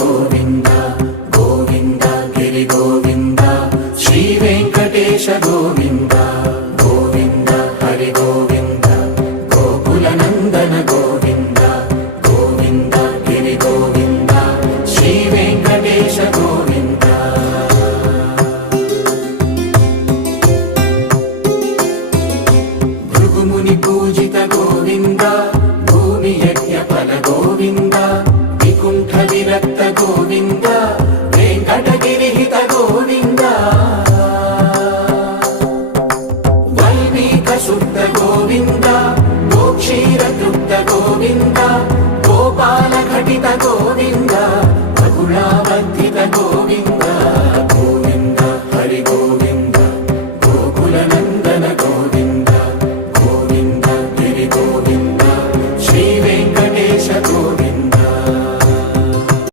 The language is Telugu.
గోవింద గోవింద గిరి గోవింద శ్రీ వెంకటేశ గోవింద గోవింద హరి గోవింద గోకుల నందన గోవింద గోవింద గిరి గోవింద శ్రీ వెంకటేశ గోవింద భృగుముని పూజిత గోవింద భూమి యజ్ఞ ఫల గోవింద వికుంఠ విరక్త గోవింద వెంకటగిరిహిత గోవింద వల్మీక శుద్ధ గోవింద గోక్షీర తృప్త గోవింద గోపాల ఘటిత గోవింద రఘుణావర్ధిత